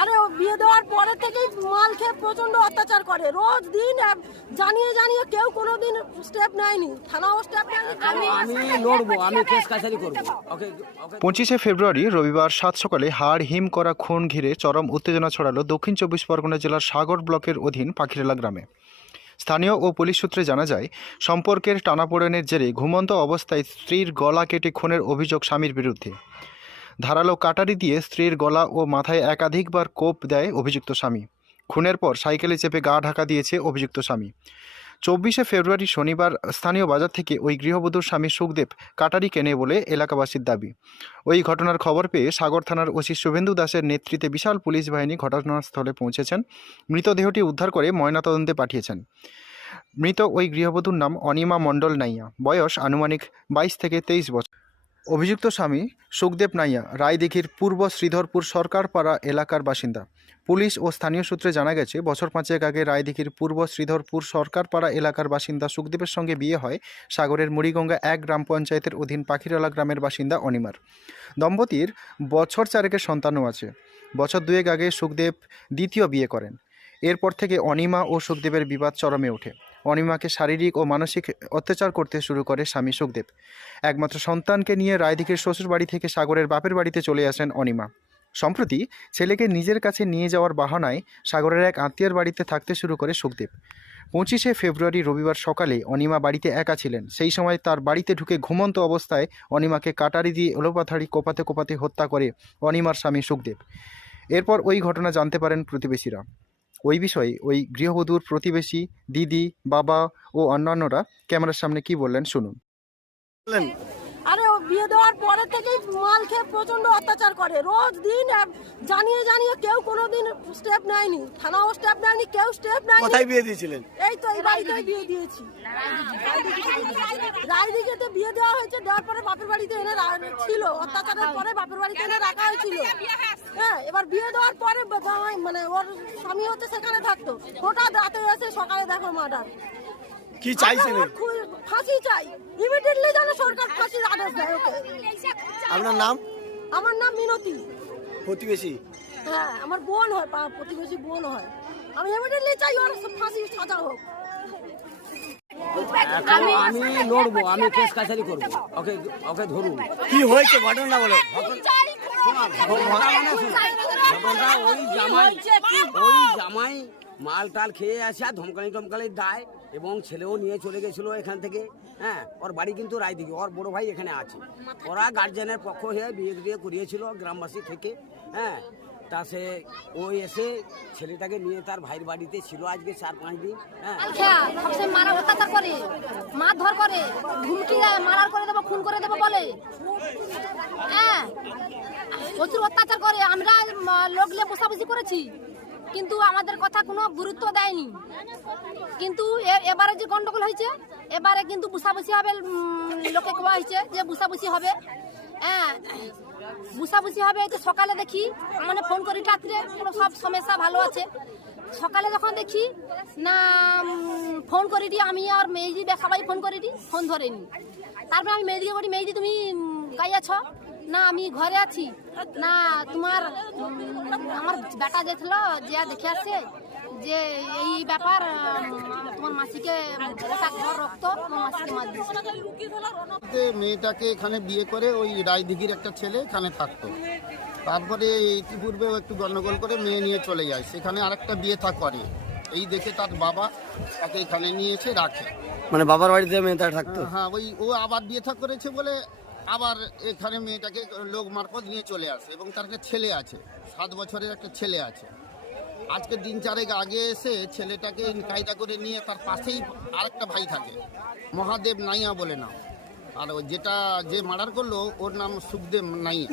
আরে ও বিয়ে দেওয়ার পরে থেকেই মাল খেয়ে প্রচন্ড অত্যাচার করে, রোজ দিন জানিয়ে জানিয়ে কেউ কোনোদিন স্টেপ নেয়নি, থানাও স্টেপ নেয়নি। আমি লড়বো, আমি কেস কাছারি করবো। 25শে ফেব্রুয়ারি রবিবার সাত সকালে হাড় হিম করা খুন ঘিরে চরম উত্তেজনা ছড়ালো দক্ষিণ চব্বিশ পরগনা জেলার সাগর ব্লকের অধীন পাখিরালা গ্রামে। স্থানীয় ও পুলিশ সূত্রে জানা যায়, সম্পর্কের টানাপোড়েনের জেরে ঘুমন্ত অবস্থায় স্ত্রীর গলা কেটে খুনের অভিযোগ স্বামীর বিরুদ্ধে। ধারালো কাটারি দিয়ে স্ত্রীর গলা ও মাথায় একাধিকবার কোপ দেয় অভিযুক্ত স্বামী। খুনের পর সাইকেলে চেপে গা ঢাকা দিয়েছে অভিযুক্ত স্বামী। 24শে ফেব্রুয়ারি শনিবার স্থানীয় বাজার থেকে ওই গৃহবধূর স্বামী সুখদেব কাটারি কেনে বলে এলাকাবাসীর দাবি। ওই ঘটনার খবর পেয়ে সাগর থানার ওসি শুভেন্দু দাসের নেতৃত্বে বিশাল পুলিশ বাহিনী ঘটনাস্থলে পৌঁছেছেন। মৃতদেহটি উদ্ধার করে ময়নাতদন্তে পাঠিয়েছেন। মৃত ওই গৃহবধূর নাম অনিমা মণ্ডল নাইয়া, বয়স আনুমানিক 22 থেকে 23 বছর। অভিযুক্ত স্বামী সুখদেব নাইয়া রায়দিঘির পূর্ব শ্রীধরপুর সরকারপাড়া এলাকার বাসিন্দা। পুলিশ ও স্থানীয় সূত্রে জানা গেছে, বছর 5 আগে রায়দিঘির পূর্ব শ্রীধরপুর সরকারপাড়া এলাকার বাসিন্দা সুখদেবের সঙ্গে বিয়ে হয় সাগরের মুড়িগঙ্গা 1 গ্রাম পঞ্চায়েতের অধীন পাখিরালা গ্রামের বাসিন্দা অনিমার। দম্পতির বছর 4 সন্তানও আছে। বছর 2 আগে সুখদেব দ্বিতীয় বিয়ে করেন। এরপর থেকে অনিমা ও সুখদেবের বিবাদ চরমে ওঠে। অনিমাকে শারীরিক ও মানসিক অত্যাচার করতে শুরু করে স্বামী সুখদেব। একমাত্র সন্তানকে নিয়ে রায়দিঘির শ্বশুরবাড়ি থেকে সাগরের বাপের বাড়িতে চলে আসেন অনিমা। সম্প্রতি ছেলেকে নিজের কাছে নিয়ে যাওয়ার বাহানায় সাগরের এক আত্মীয়ের বাড়িতে থাকতে শুরু করে সুখদেব। 25শে ফেব্রুয়ারি রবিবার সকালে অনিমা বাড়িতে একা ছিলেন। সেই সময় তার বাড়িতে ঢুকে ঘুমন্ত অবস্থায় অনিমাকে কাটারি দিয়ে এলোপাথাড়ি কোপাতে কোপাতে হত্যা করে অনিমার স্বামী সুখদেব। এরপর ওই ঘটনা জানতে পারেন প্রতিবেশীরা। ওই বিষয়ে ওই গৃহবধূর প্রতিবেশী, দিদি, বাবা ও অন্যান্যরা ক্যামেরার সামনে কি বললেন শুনুন। আরে ও বিয়ে দেওয়ার পরে থেকেই মাল খেয়ে প্রচন্ড অত্যাচার করে, রোজ দিন জানিয়ে জানিয়ে কেউ কোনোদিন স্টেপ নেয়নি, থানাও স্টেপ নেয়নি, কেউ স্টেপ নেয়নি। কোথায় বিয়ে দিয়েছিলেন? এই তো এই বাড়িতেই বিয়ে দিয়েছি, রায়দিঘিতে বিয়ে দেওয়া হয়েছে। দেওয়ার পরে বাপের বাড়িতে এনে ছিল, অত্যাচারের পরে বাপের বাড়িতে এনে রাখা হয়েছিল। হ্যাঁ, এবার বিয়ে দেওয়ার পরে মানে ওর স্বামী হচ্ছে সেখানে থাকতো, হঠাৎ রাতে এসে সকালে দেখো মার্ডার। কি চাইছেন? ফাঁসি চাই, ইমিডিয়েটলি যেন সরকার ফাঁসির আদেশ দেয় ওকে। আপনার নাম? আমার নাম মিনতি। প্রতিবেশী? হ্যাঁ, আমার বোন হয়, প্রতিবেশী বোন হয়। আমি ইমিডিয়েটলি চাই ওর ফাঁসি সাজা হোক। আমি লড়বো, আমি কেস কাছারি করবো। ওকে ধরুন। কি হয়েছে ঘটনা বলো। ঘটনা ওই জামাই মাল টাল খেয়ে আসে আর ধমকালি দেয় এবং ছেলেও নিয়ে চলে গেছিল এখান থেকে। হ্যাঁ, ওর বাড়ি কিন্তু রায়দিঘি, ওর বড় ভাই এখানে আছে। ওরা গার্জেনের পক্ষ হয়ে বিয়ে করিয়েছিল গ্রামবাসী থেকে। হ্যাঁ, তা সে ওই এসে ছেলেটাকে নিয়ে তার ভাইয়ের বাড়িতে ছিল আজকে 4-5 দিন। হ্যাঁ, মারা অত্যাচার করে, মারধর করে, ধুমকি মারার করে দেবো, খুন করে দেবো বলে। হ্যাঁ, প্রচুর অত্যাচার করে। আমরা লোকলে বসাবসি করেছি, কিন্তু আমাদের কথা কোনো গুরুত্ব দেয়নি। কিন্তু এবারে যে গন্ডগোল হয়েছে, এবারে কিন্তু বুসাবুসি হবে, লোকে কোয়া হয়েছে যে বুসাবুসি হবে। হ্যাঁ, বুসাবুসি হবে। এই তো সকালে দেখি, মানে ফোন করি রাত্রে, কোনো সব সমস্যা ভালো আছে। সকালে যখন দেখি না ফোন করে দিই, আমি আর মেয়েদি সবাই ফোন করে দিই, ফোন ধরেনি। তারপরে আমি মেয়েদিকে বলি, মেয়েদি তুমি গাই আছো না? আমি ঘরে আছি না। আমার বেটা যেছিল, যে দেখে আসছে যে এই ব্যাপার, তোমার মাসিকে রক্ত, তোমার মাসিকে মার দিচ্ছে। মেয়েটাকে এখানে বিয়ে করে ওই রায়দিঘির একটা ছেলে এখানে থাকতো। তারপরে ইতিপূর্বেও একটু গন্ডগোল করে মেয়ে নিয়ে চলে যায়, সেখানে আরেকটা বিয়ে থা করে। এই দেখে তার বাবা তাকে এখানে নিয়ে এসে রাখে। মানে বাবার বাড়িতে মেয়েটা থাকতো? হ্যাঁ, ওই ও আবার বিয়ে থা করেছে বলে আবার এখানে মেয়েটাকে লোক মারফত নিয়ে চলে আসে। এবং তার একটা ছেলে আছে, 7 বছরের একটা ছেলে আছে। আজকে দিন 4 আগে এসে ছেলেটাকে কায়দা করে নিয়ে তার পাশেই আরেকটা ভাই থাকে, মহাদেব নাইয়া বলে নাম। আর যে মার্ডার করলো ওর নাম সুখদেব নাইয়া।